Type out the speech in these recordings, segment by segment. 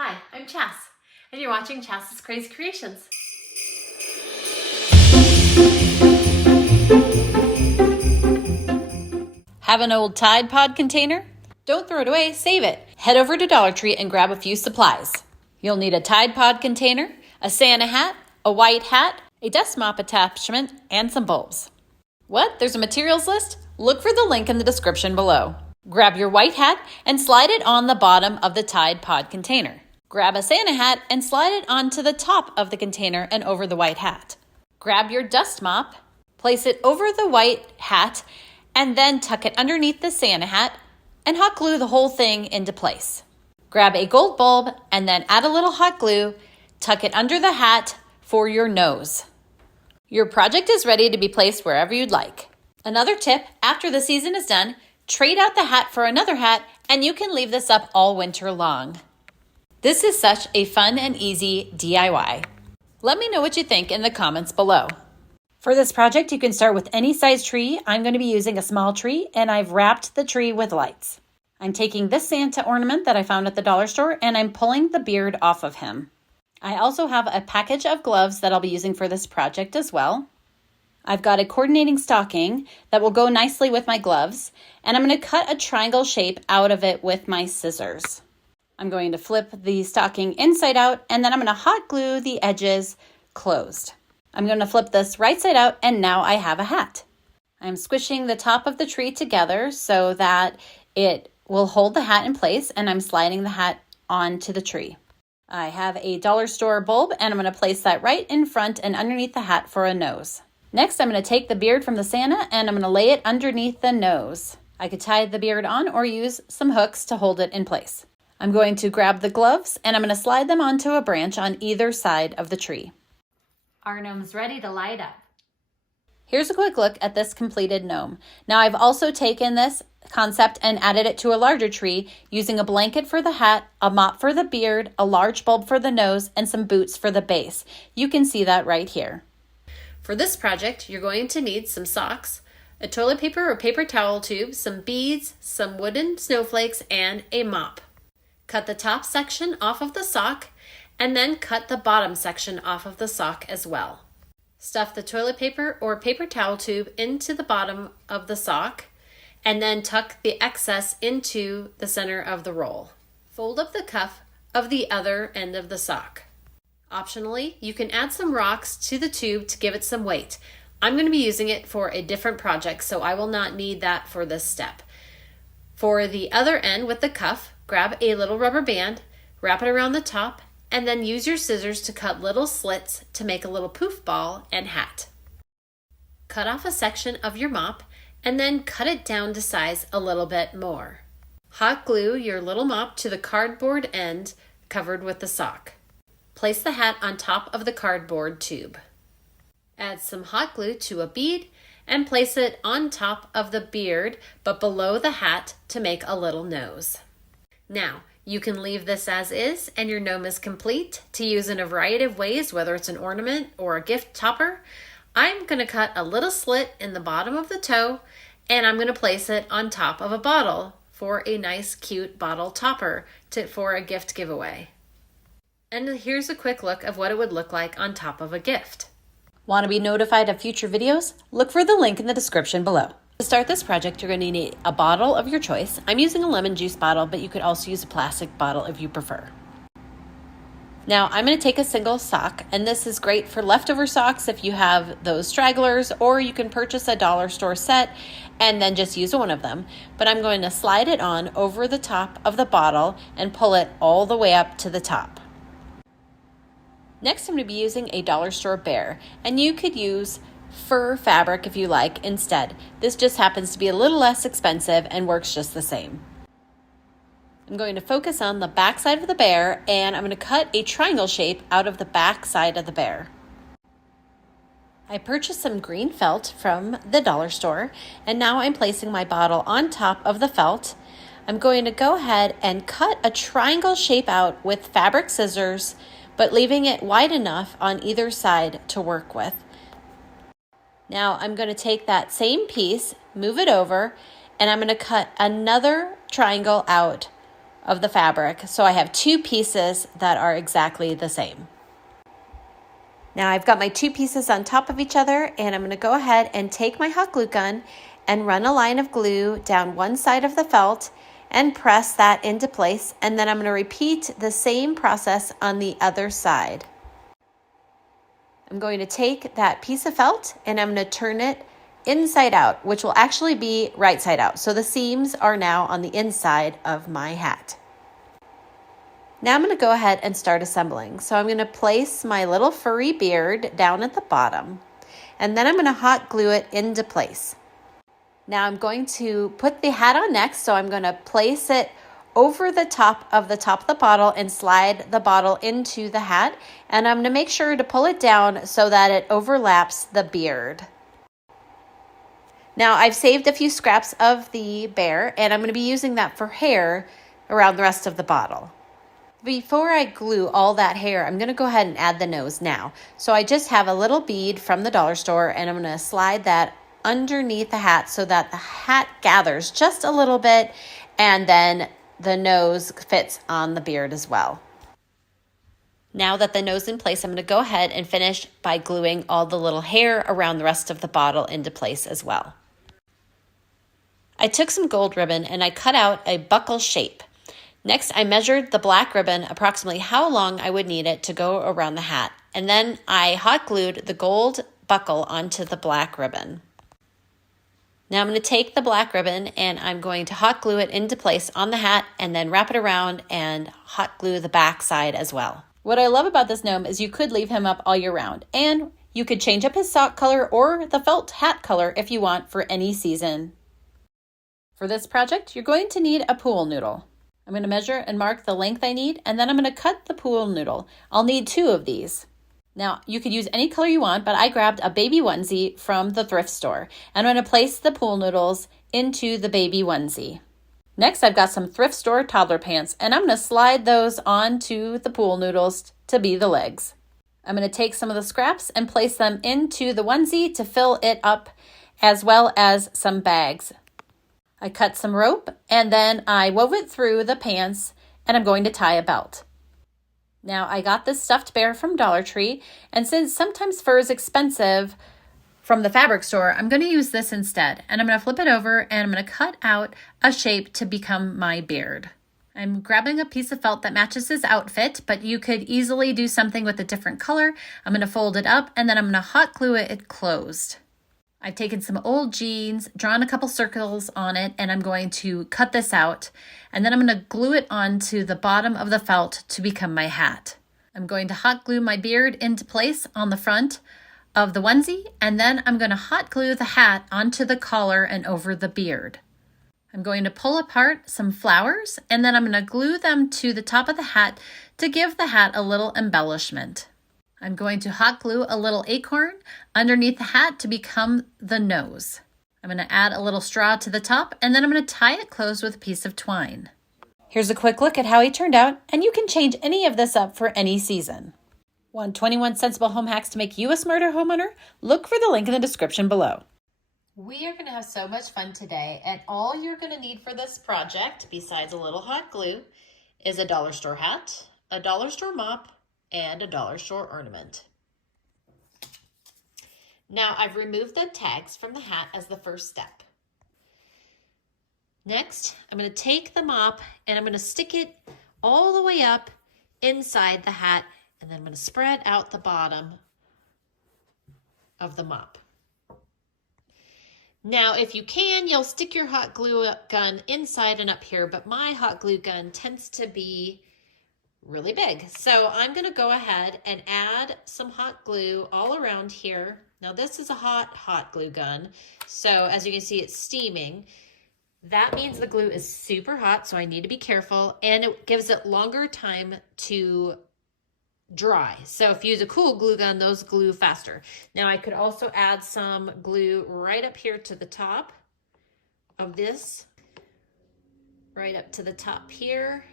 Hi, I'm Chas, and you're watching Chas's Crazy Creations. Have an old Tide Pod container? Don't throw it away, save it. Head over to Dollar Tree and grab a few supplies. You'll need a Tide Pod container, a Santa hat, a white hat, a dust mop attachment, and some bulbs. What? There's a materials list? Look for the link in the description below. Grab your white hat and slide it on the bottom of the Tide Pod container. Grab a Santa hat and slide it onto the top of the container and over the white hat. Grab your dust mop, place it over the white hat, and then tuck it underneath the Santa hat and hot glue the whole thing into place. Grab a gold bulb and then add a little hot glue, tuck it under the hat for your nose. Your project is ready to be placed wherever you'd like. Another tip, after the season is done, trade out the hat for another hat and you can leave this up all winter long. This is such a fun and easy DIY. Let me know what you think in the comments below. For this project, you can start with any size tree. I'm going to be using a small tree, and I've wrapped the tree with lights. I'm taking this Santa ornament that I found at the dollar store, and I'm pulling the beard off of him. I also have a package of gloves that I'll be using for this project as well. I've got a coordinating stocking that will go nicely with my gloves, and I'm going to cut a triangle shape out of it with my scissors. I'm going to flip the stocking inside out, and then I'm going to hot glue the edges closed. I'm going to flip this right side out, and now I have a hat. I'm squishing the top of the tree together so that it will hold the hat in place, and I'm sliding the hat onto the tree. I have a dollar store bulb, and I'm going to place that right in front and underneath the hat for a nose. Next, I'm going to take the beard from the Santa, and I'm going to lay it underneath the nose. I could tie the beard on or use some hooks to hold it in place. I'm going to grab the gloves and I'm going to slide them onto a branch on either side of the tree. Our gnome's ready to light up. Here's a quick look at this completed gnome. Now I've also taken this concept and added it to a larger tree using a blanket for the hat, a mop for the beard, a large bulb for the nose, and some boots for the base. You can see that right here. For this project, you're going to need some socks, a toilet paper or paper towel tube, some beads, some wooden snowflakes, and a mop. Cut the top section off of the sock and then cut the bottom section off of the sock as well. Stuff the toilet paper or paper towel tube into the bottom of the sock and then tuck the excess into the center of the roll. Fold up the cuff of the other end of the sock. Optionally, you can add some rocks to the tube to give it some weight. I'm going to be using it for a different project, so I will not need that for this step. For the other end with the cuff, grab a little rubber band, wrap it around the top, and then use your scissors to cut little slits to make a little poof ball and hat. Cut off a section of your mop and then cut it down to size a little bit more. Hot glue your little mop to the cardboard end covered with the sock. Place the hat on top of the cardboard tube. Add some hot glue to a bead and place it on top of the beard but below the hat to make a little nose. Now, you can leave this as is and your gnome is complete to use in a variety of ways, whether it's an ornament or a gift topper. I'm going to cut a little slit in the bottom of the toe and I'm going to place it on top of a bottle for a nice cute bottle topper for a gift giveaway. And here's a quick look of what it would look like on top of a gift. Want to be notified of future videos? Look for the link in the description below. To start this project, you're going to need a bottle of your choice. I'm using a lemon juice bottle, but you could also use a plastic bottle if you prefer. Now, I'm going to take a single sock, and this is great for leftover socks if you have those stragglers, or you can purchase a dollar store set and then just use one of them. But I'm going to slide it on over the top of the bottle and pull it all the way up to the top. Next, I'm going to be using a dollar store bear, and you could use fur fabric if you like instead. This just happens to be a little less expensive and works just the same. I'm going to focus on the back side of the bear and I'm going to cut a triangle shape out of the back side of the bear. I purchased some green felt from the dollar store and now I'm placing my bottle on top of the felt. I'm going to go ahead and cut a triangle shape out with fabric scissors, but leaving it wide enough on either side to work with. Now I'm going to take that same piece, move it over, and I'm going to cut another triangle out of the fabric, so I have 2 pieces that are exactly the same. Now I've got my 2 pieces on top of each other, and I'm going to go ahead and take my hot glue gun and run a line of glue down one side of the felt and press that into place, and then I'm going to repeat the same process on the other side. I'm going to take that piece of felt and I'm going to turn it inside out, which will actually be right side out. So the seams are now on the inside of my hat. Now I'm going to go ahead and start assembling. So I'm going to place my little furry beard down at the bottom, and then I'm going to hot glue it into place. Now I'm going to put the hat on next, so I'm going to place it over the top of the bottle and slide the bottle into the hat, and I'm going to make sure to pull it down so that it overlaps the beard. Now I've saved a few scraps of the bear, and I'm going to be using that for hair around the rest of the bottle. Before I glue all that hair, I'm going to go ahead and add the nose now. So I just have a little bead from the dollar store, and I'm going to slide that underneath the hat so that the hat gathers just a little bit, and then the nose fits on the beard as well. Now that the nose is in place, I'm going to go ahead and finish by gluing all the little hair around the rest of the bottle into place as well. I took some gold ribbon and I cut out a buckle shape. Next, I measured the black ribbon approximately how long I would need it to go around the hat, and then I hot glued the gold buckle onto the black ribbon. Now I'm going to take the black ribbon and I'm going to hot glue it into place on the hat and then wrap it around and hot glue the back side as well. What I love about this gnome is you could leave him up all year round, and you could change up his sock color or the felt hat color if you want for any season. For this project, you're going to need a pool noodle. I'm going to measure and mark the length I need, and then I'm going to cut the pool noodle. I'll need 2 of these. Now, you could use any color you want, but I grabbed a baby onesie from the thrift store, and I'm going to place the pool noodles into the baby onesie. Next, I've got some thrift store toddler pants, and I'm going to slide those onto the pool noodles to be the legs. I'm going to take some of the scraps and place them into the onesie to fill it up, as well as some bags. I cut some rope, and then I wove it through the pants, and I'm going to tie a belt. Now, I got this stuffed bear from Dollar Tree, and since sometimes fur is expensive from the fabric store, I'm going to use this instead. And I'm going to flip it over, and I'm going to cut out a shape to become my beard. I'm grabbing a piece of felt that matches his outfit, but you could easily do something with a different color. I'm going to fold it up, and then I'm going to hot glue it closed. I've taken some old jeans, drawn a couple circles on it, and I'm going to cut this out. And then I'm going to glue it onto the bottom of the felt to become my hat. I'm going to hot glue my beard into place on the front of the onesie, and then I'm going to hot glue the hat onto the collar and over the beard. I'm going to pull apart some flowers, and then I'm going to glue them to the top of the hat to give the hat a little embellishment. I'm going to hot glue a little acorn underneath the hat to become the nose. I'm going to add a little straw to the top, and then I'm going to tie it closed with a piece of twine. Here's a quick look at how he turned out, and you can change any of this up for any season. Want 21 sensible home hacks to make you a smarter homeowner? Look for the link in the description below. We are going to have so much fun today, and all you're going to need for this project, besides a little hot glue, is a dollar store hat, a dollar store mop, and a dollar store ornament. Now I've removed the tags from the hat as the first step. Next, I'm going to take the mop and I'm going to stick it all the way up inside the hat, and then I'm going to spread out the bottom of the mop. Now, if you can, you'll stick your hot glue gun inside and up here, but my hot glue gun tends to be really big. So I'm going to go ahead and add some hot glue all around here. Now this is a hot glue gun. So as you can see, it's steaming. That means the glue is super hot, so I need to be careful, and it gives it longer time to dry. So if you use a cool glue gun, those glue faster. Now I could also add some glue right up here to the top of this, right up to the top here.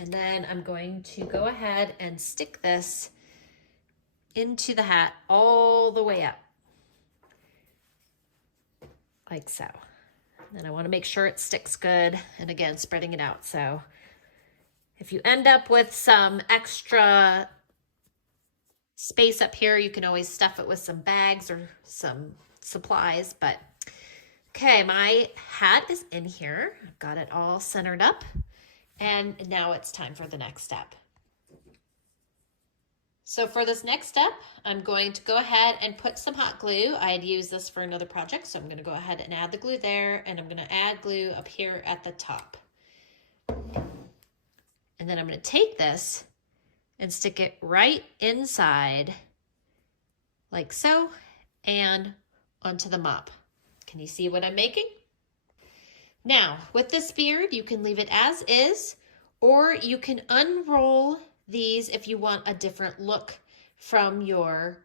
And then I'm going to go ahead and stick this into the hat all the way up, like so. and I want to make sure it sticks good. And again, spreading it out. So if you end up with some extra space up here, you can always stuff it with some bags or some supplies. But okay, my hat is in here. I've got it all centered up. And now it's time for the next step. So for this next step, I'm going to go ahead and put some hot glue. I had used this for another project, so I'm going to go ahead and add the glue there, and I'm going to add glue up here at the top. And then I'm going to take this and stick it right inside, like so, and onto the mop. Can you see what I'm making? Now, with this beard, you can leave it as is, or you can unroll these if you want a different look from your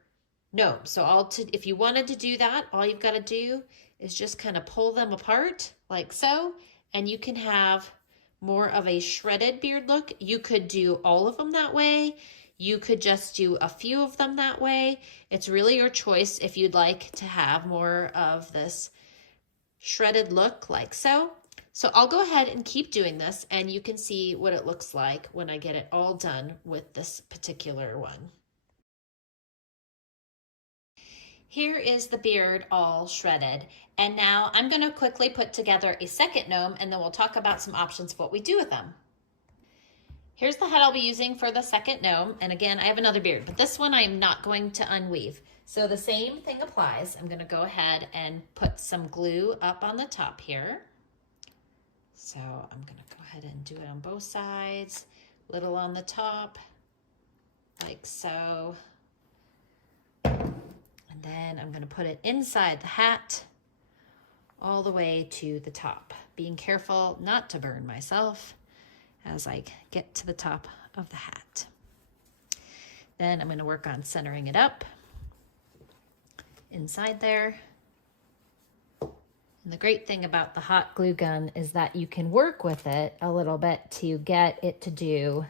gnome. So if you wanted to do that, all you've got to do is just kind of pull them apart like so, and you can have more of a shredded beard look. You could do all of them that way. You could just do a few of them that way. It's really your choice if you'd like to have more of this shredded look like so. So I'll go ahead and keep doing this, and you can see what it looks like when I get it all done with this particular one. Here is the beard all shredded, and now I'm going to quickly put together a second gnome, and then we'll talk about some options of what we do with them. Here's the head I'll be using for the second gnome, and again, I have another beard, but this one I am not going to unweave. So the same thing applies. I'm going to go ahead and put some glue up on the top here. So I'm going to go ahead and do it on both sides, little on the top, like so. And then I'm going to put it inside the hat all the way to the top, being careful not to burn myself as I get to the top of the hat. Then I'm going to work on centering it up inside there. And the great thing about the hot glue gun is that you can work with it a little bit to get it to do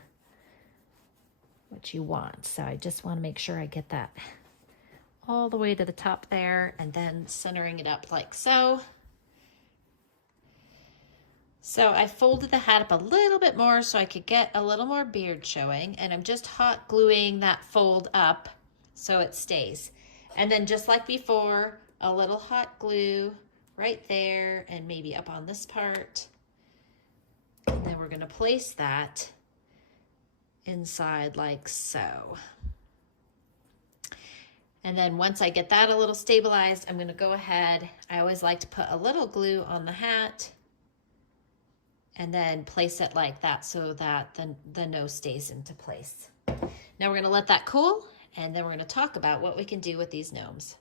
what you want. So I just want to make sure I get that all the way to the top there, and then centering it up like so. So I folded the hat up a little bit more so I could get a little more beard showing, and I'm just hot gluing that fold up so it stays. And then just like before, a little hot glue right there and maybe up on this part. And then we're going to place that inside like so. And then once I get that a little stabilized, I'm going to go ahead. I always like to put a little glue on the hat and then place it like that so that the nose stays into place. Now we're going to let that cool, and then we're going to talk about what we can do with these gnomes.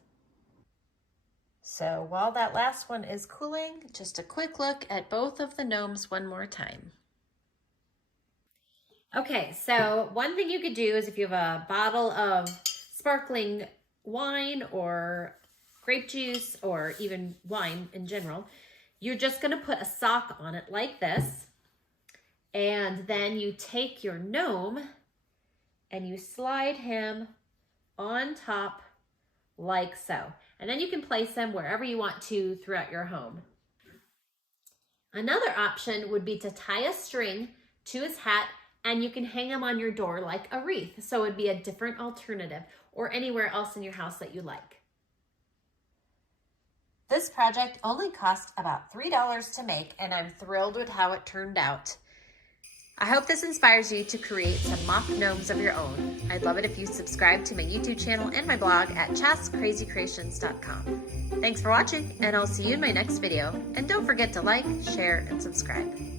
So while that last one is cooling, just a quick look at both of the gnomes one more time. Okay, so one thing you could do is if you have a bottle of sparkling wine or grape juice or even wine in general, you're just going to put a sock on it like this, and then you take your gnome and you slide him on top like so. And then you can place them wherever you want to throughout your home. Another option would be to tie a string to his hat, and you can hang them on your door like a wreath. So it would be a different alternative, or anywhere else in your house that you like. This project only cost about $3 to make, and I'm thrilled with how it turned out. I hope this inspires you to create some mock gnomes of your own. I'd love it if you subscribe to my YouTube channel and my blog at chascrazycreations.com. Thanks for watching, and I'll see you in my next video. And don't forget to like, share, and subscribe.